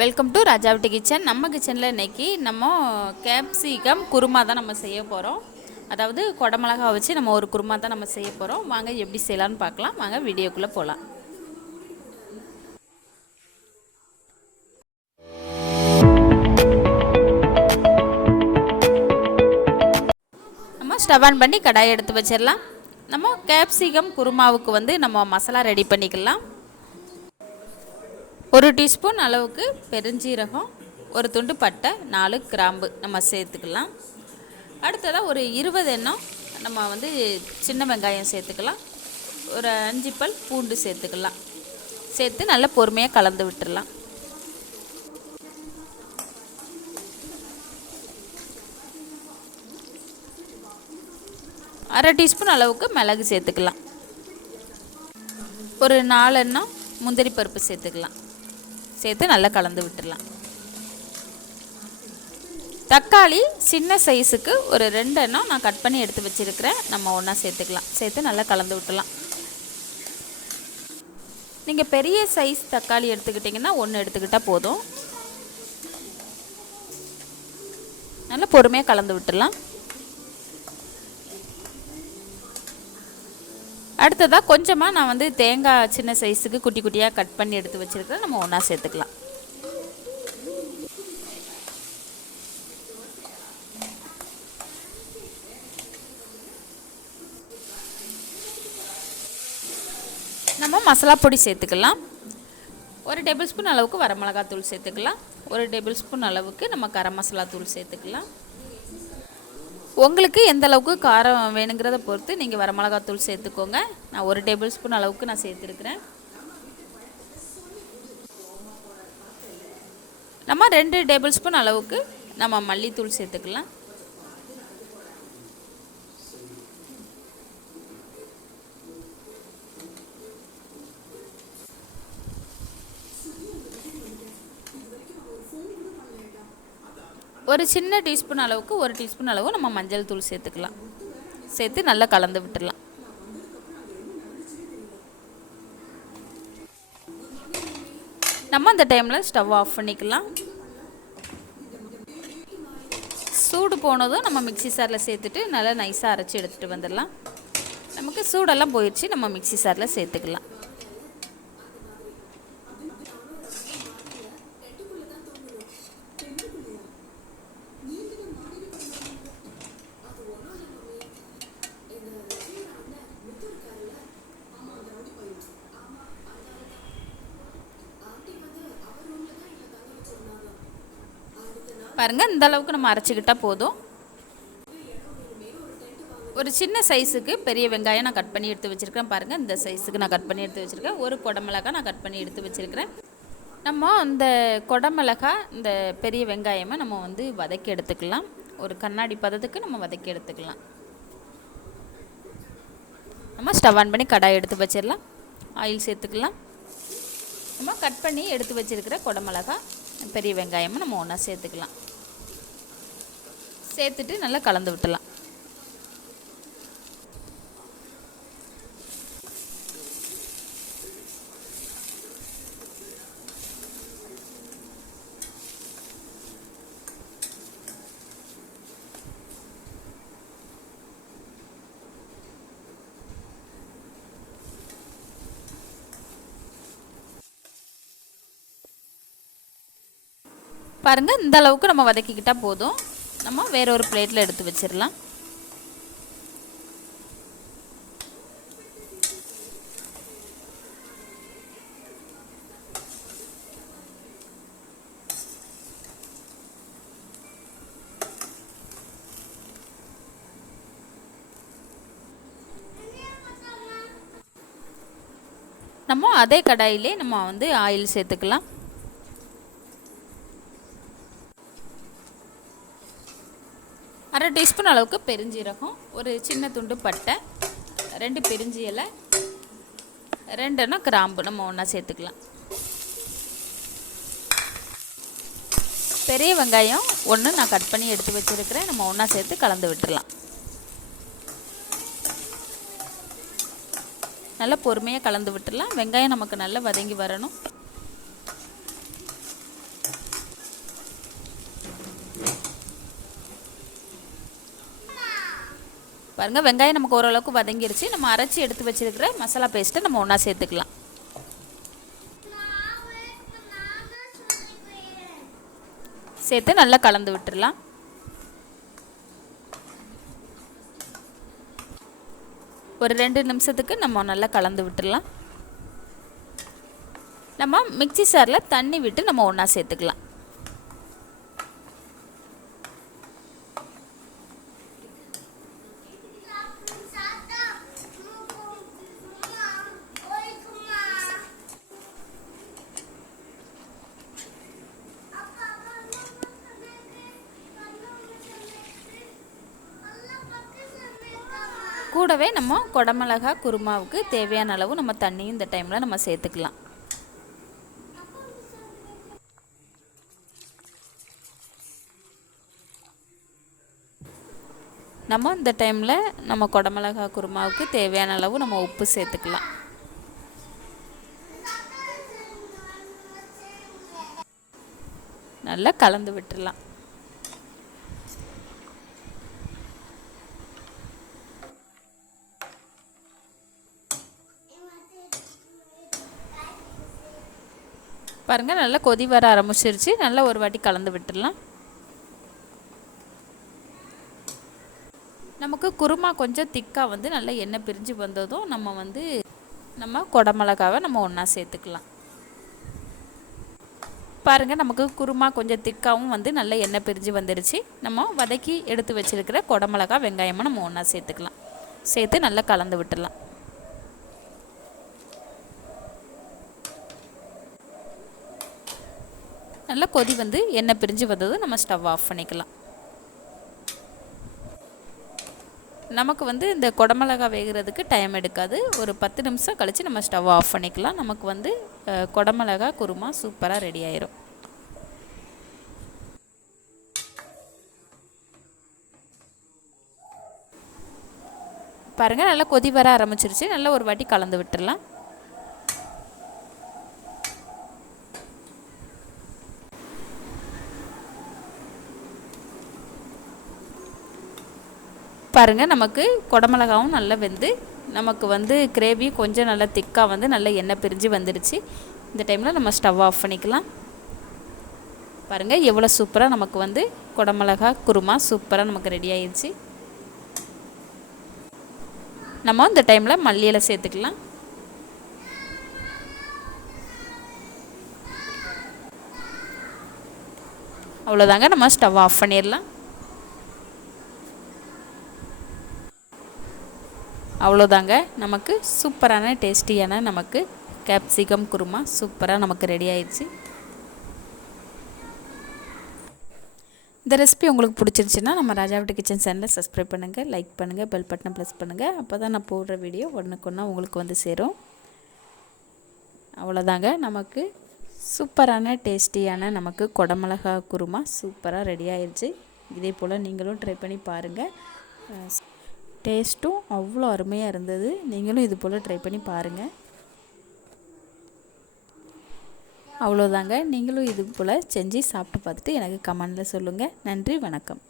Welcome to ராஜாவட்டி kitchen நம்ம கிச்சனில் இன்றைக்கி நம்ம கேப்சிகம் குருமா தான் நம்ம செய்ய போகிறோம் அதாவது குடமிளகா வச்சு நம்ம ஒரு குருமா தான் நம்ம செய்ய போகிறோம் வாங்க எப்படி செய்யலான்னு பார்க்கலாம். வாங்க வீடியோக்குள்ளே போகலாம் நம்ம ஸ்டவ் ஆன் பண்ணி கடாயை எடுத்து வச்சிடலாம். நம்ம கேப்சிகம் குருமாவுக்கு வந்து நம்ம மசாலா ரெடி பண்ணிக்கலாம். ஒரு டீஸ்பூன் அளவுக்கு பெருஞ்சீரகம் ஒரு துண்டு பட்டை நாலு கிராம்பு நம்ம சேர்த்துக்கலாம். அடுத்ததாக ஒரு இருபது எண்ணம் நம்ம வந்து சின்ன வெங்காயம் சேர்த்துக்கலாம். ஒரு அஞ்சு பல் பூண்டு சேர்த்துக்கலாம். சேர்த்து நல்லா பொறுமையாக கலந்து விட்டுடலாம் அரை டீஸ்பூன் அளவுக்கு மிளகு சேர்த்துக்கலாம். ஒரு நாலெண்ணம் முந்திரி பருப்பு சேர்த்துக்கலாம். சேர்த்து நல்லா கலந்து விட்டுடலாம். தக்காளி சின்ன சைஸுக்கு ஒரு ரெண்டு எண்ணம் நான் கட் பண்ணி எடுத்து வச்சுருக்கிறேன். நம்ம ஒன்றா சேர்த்துக்கலாம். சேர்த்து நல்லா கலந்து விட்டுலாம் நீங்கள் பெரிய சைஸ் தக்காளி எடுத்துக்கிட்டிங்கன்னா ஒன்று எடுத்துக்கிட்டால் போதும். நல்லா பொறுமையாக கலந்து விட்டுடலாம். அடுத்ததாக கொஞ்சமாக நான் வந்து தேங்காய் சின்ன சைஸுக்கு குட்டி குட்டியாக கட் பண்ணி எடுத்து வச்சுருக்கிறேன். நம்ம ஒன்றா சேர்த்துக்கலாம். நம்ம மசாலா பொடி சேர்த்துக்கலாம். ஒரு டேபிள் ஸ்பூன் அளவுக்கு வரமிளகாத்தூள் சேர்த்துக்கலாம். ஒரு டேபிள் ஸ்பூன் அளவுக்கு நம்ம கரம் மசாலா தூள் சேர்த்துக்கலாம். உங்களுக்கு எந்த அளவுக்கு காரம் வேணுங்கிறத பொறுத்து நீங்கள் வரமிளகாத்தூள் சேர்த்துக்கோங்க. நான் ஒரு டேபிள் ஸ்பூன் அளவுக்கு நான் சேர்த்துருக்குறேன். நம்ம ரெண்டு டேபிள் ஸ்பூன் அளவுக்கு நம்ம மல்லித்தூள் சேர்த்துக்கலாம். ஒரு சின்ன டீஸ்பூன் அளவுக்கு ஒரு டீஸ்பூன் அளவு நம்ம மஞ்சள் தூள் சேர்த்துக்கலாம். சேர்த்து நல்லா கலந்து விட்டுடலாம். நம்ம அந்த டைமில் ஸ்டவ் ஆஃப் பண்ணிக்கலாம். சூடு போனதும் நம்ம மிக்சி சாரில் சேர்த்துட்டு நல்லா நைஸாக அரைச்சி எடுத்துகிட்டு வந்துடலாம். நமக்கு சூடெல்லாம் போயிடுச்சு நம்ம மிக்சி சாரில் சேர்த்துக்கலாம். பாருங்கள் இந்த அளவுக்கு நம்ம அரைச்சிக்கிட்டால் போதும். ஒரு சின்ன சைஸுக்கு பெரிய வெங்காயம் நான் கட் பண்ணி எடுத்து வச்சுருக்கேன் பாருங்கள் இந்த சைஸுக்கு நான் கட் பண்ணி எடுத்து வச்சுருக்கேன். ஒரு குடமிளகா நான் கட் பண்ணி எடுத்து வச்சுருக்கிறேன். நம்ம இந்த குடமிளகா இந்த பெரிய வெங்காயமாக நம்ம வந்து வதக்கி எடுத்துக்கலாம். ஒரு கண்ணாடி பதத்துக்கு நம்ம வதக்கி எடுத்துக்கலாம். நம்ம ஸ்டவ் ஆன் பண்ணி கடாய் எடுத்து வச்சிடலாம். ஆயில் சேர்த்துக்கலாம். நம்ம கட் பண்ணி எடுத்து வச்சுருக்கிற குடமிளகா. பெரிய வெங்காயமும் நம்ம ஒன்றா சேர்த்துக்கலாம். சேர்த்துட்டு நல்லா கலந்து விட்டுலாம் பாருங்கள் இந்த அளவுக்கு நம்ம வதக்கிக்கிட்டால் போதும். நம்ம வேற ஒரு பிளேட்டில் எடுத்து வச்சிடலாம் நம்ம அதே கடாயிலே நம்ம வந்து ஆயில் சேர்த்துக்கலாம். அரை டீஸ்பூன் அளவுக்கு பெருஞ்சீரகம் ஒரு சின்ன துண்டு பட்டை ரெண்டு பெருஞ்சி இலை ரெண்டுன்னா கிராம்பு நம்ம ஒன்றா சேர்த்துக்கலாம். பெரிய வெங்காயம் ஒன்று நான் கட் பண்ணி எடுத்து வச்சுருக்கிறேன். நம்ம ஒன்றா சேர்த்து கலந்து விட்டுடலாம் நல்லா பொறுமையாக கலந்து விட்டுடலாம் வெங்காயம் நமக்கு நல்லா வதங்கி வரணும். பாருங்கள் வெங்காயம் நமக்கு ஓரளவுக்கு வதங்கிருச்சு. நம்ம அரைச்சி எடுத்து வச்சுருக்கிற மசாலா பேஸ்ட்டை நம்ம ஒன்றா சேர்த்துக்கலாம். சேர்த்து நல்லா கலந்து விட்டுடலாம் ஒரு ரெண்டு நிமிஷத்துக்கு நம்ம நல்லா கலந்து விட்டுடலாம் நம்ம மிக்சி சாரில் தண்ணி விட்டு நம்ம ஒன்றா சேர்த்துக்கலாம். கூடவே நம்ம குடமிளகா குருமாவுக்கு தேவையான அளவு நம்ம தண்ணியும் இந்த டைமில் நம்ம சேர்த்துக்கலாம். நம்ம இந்த டைமில் நம்ம குடமிளகா குருமாவுக்கு தேவையான அளவு நம்ம உப்பு சேர்த்துக்கலாம். நல்லா கலந்து விட்டுடலாம். பாருங்கள் நல்லா கொதி வர ஆரம்பிச்சிருச்சு. நல்லா ஒரு வாட்டி கலந்து விட்டுடலாம். நமக்கு குருமா கொஞ்சம் திக்காக வந்து நல்லா எண்ணெய் பிரிஞ்சு வந்ததும் நம்ம வந்து நம்ம குடமிளகாவை நம்ம ஒன்றா சேர்த்துக்கலாம். பாருங்கள் நமக்கு குருமா கொஞ்சம் திக்காகவும் வந்து நல்ல எண்ணெய் பிரிஞ்சு வந்துடுச்சு நம்ம வதக்கி எடுத்து வச்சுருக்கிற குடமிளகா வெங்காயமும் நம்ம ஒன்றா சேர்த்துக்கலாம். சேர்த்து நல்லா கலந்து விட்டுடலாம். நல்லா கொதி வந்து எண்ணெய் பிரிஞ்சு வந்ததும் நம்ம ஸ்டவ் ஆஃப் பண்ணிக்கலாம். நமக்கு வந்து இந்த குடமிளகா வேகிறதுக்கு டைம் எடுக்காது. ஒரு பத்து நிமிஷம் கழித்து நம்ம ஸ்டவ் ஆஃப் பண்ணிக்கலாம். நமக்கு வந்து குடமிளகா குருமா சூப்பராக ரெடி ஆயிரும். பாருங்கள் நல்லா கொதி வர ஆரம்பிச்சிருச்சு. நல்லா ஒரு வாட்டி கலந்து விட்டுடலாம் பாருங்கள் நமக்கு குடமிளகாவும் நல்லா வெந்து நமக்கு வந்து கிரேவி கொஞ்சம் நல்லா திக்காக வந்து நல்லா எண்ணெய் பிரிஞ்சு வந்துடுச்சு இந்த டைமில் நம்ம ஸ்டவ் ஆஃப் பண்ணிக்கலாம். பாருங்கள் எவ்வளோ சூப்பராக நமக்கு வந்து குடமிளகா குருமா சூப்பராக நமக்கு ரெடி ஆயிடுச்சு நம்ம இந்த டைமில் மல்லியில் சேர்த்துக்கலாம். அவ்வளோதாங்க நம்ம ஸ்டவ் ஆஃப் பண்ணிடலாம். அவ்வளோதாங்க. நமக்கு சூப்பரான டேஸ்டியான நமக்கு கேப்சிகம் குருமா சூப்பராக நமக்கு ரெடி ஆயிடுச்சு. இந்த ரெசிபி உங்களுக்கு பிடிச்சிருச்சுன்னா நம்ம ராஜாவட்டு கிச்சன் சேனலை சப்ஸ்கிரைப் பண்ணுங்கள் லைக் பண்ணுங்கள் பெல் பட்டனை ப்ரெஸ் பண்ணுங்கள் அப்போ தான் நான் போடுற வீடியோ ஒன்றுக்கொன்னா உங்களுக்கு வந்து சேரும். அவ்வளோதாங்க. நமக்கு சூப்பரான டேஸ்டியான நமக்கு குடமிளகா குருமா சூப்பராக ரெடி ஆயிடுச்சு. இதே போல் நீங்களும் ட்ரை பண்ணி பாருங்கள் டேஸ்ட்டும் அவ்வளோ அருமையாக இருந்தது. நீங்களும் இது போல் ட்ரை பண்ணி பாருங்கள் அவ்வளோதாங்க. நீங்களும் இது போல் செஞ்சு சாப்பிட்டு பார்த்துட்டு எனக்கு கமெண்டில் சொல்லுங்கள் நன்றி வணக்கம்.